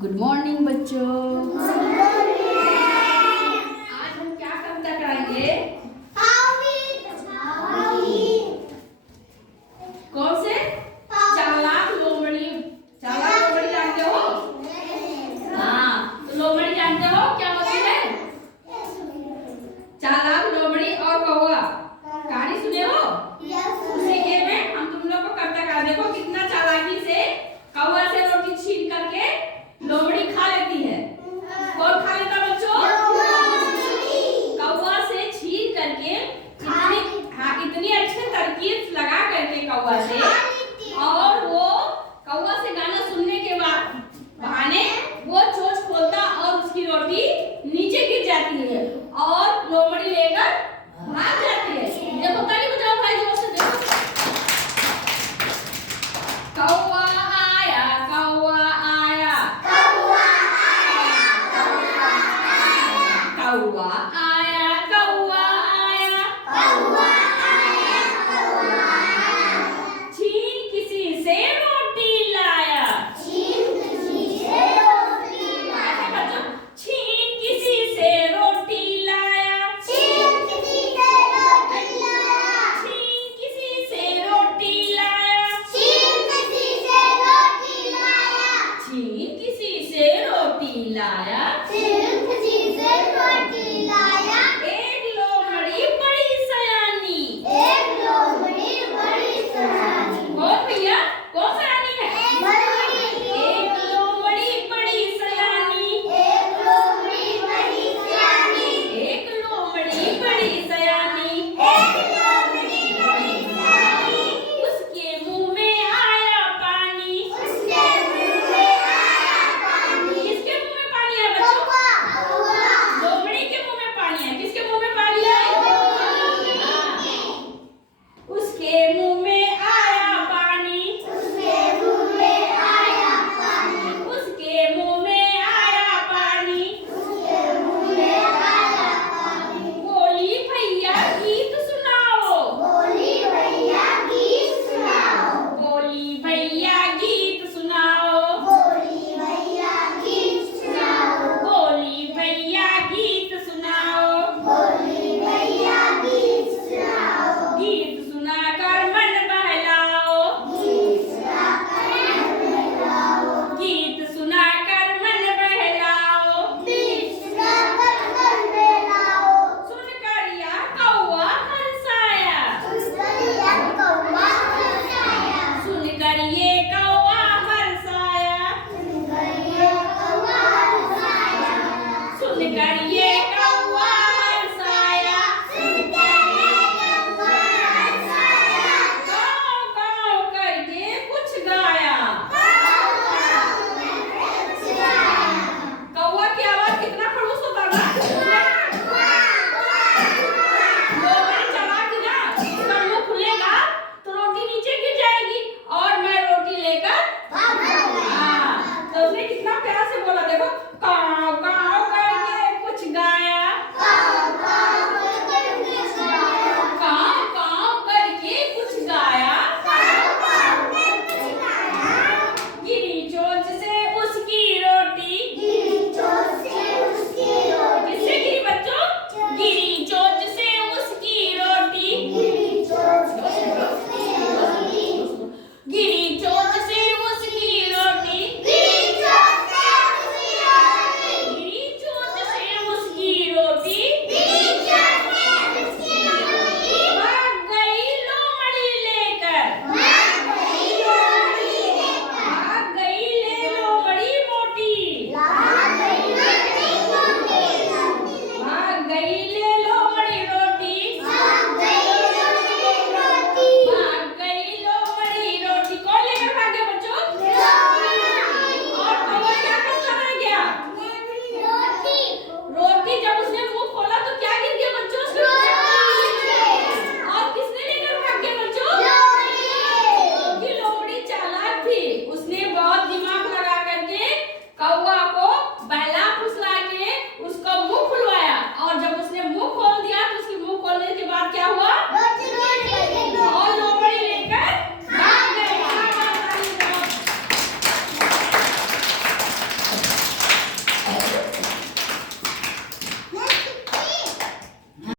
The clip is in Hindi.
गुड मॉर्निंग बच्चों। आज हम क्या कविता कराएंगे? कौन से? चालाक लोमड़ी। चालाक लोमड़ी जानते हो? हाँ, तो लोमड़ी जानते हो क्या मतलब है? चालाक लोमड़ी और कौवा कहानी सुने हो? उसी के में हम तुम लोग को कविता करा। देखो कितना चालाकी से कौवा से रोटी छीन करके लोमड़ी खा लेती है। कौन खा लेता बच्चों? कौवा से छीन करके इतनी अच्छी तरकीब लगा करके कौवा से, और वो कौवा से गाना सुनने के बाद बहाने वो चोंच खोलता और उसकी रोटी नीचे गिर जाती है और लोमड़ी लेकर भाग जाती है। देखो ताली बजाओ भाई, जोर से देखो। कौवा आया, कौवा आया, कौवा आया, कौवा आया, कौवा आया, कौवा आया, छीन किसी से रोटी लाया, छीन किसी से रोटी लाया, छीन किसी से रोटी लाया, छीन किसी से रोटी लाया, छीन किसी से रोटी लाया, छीन किसी से रोटी लाया, छीन किसी से रोटी लाया, छीन किसी से रोटी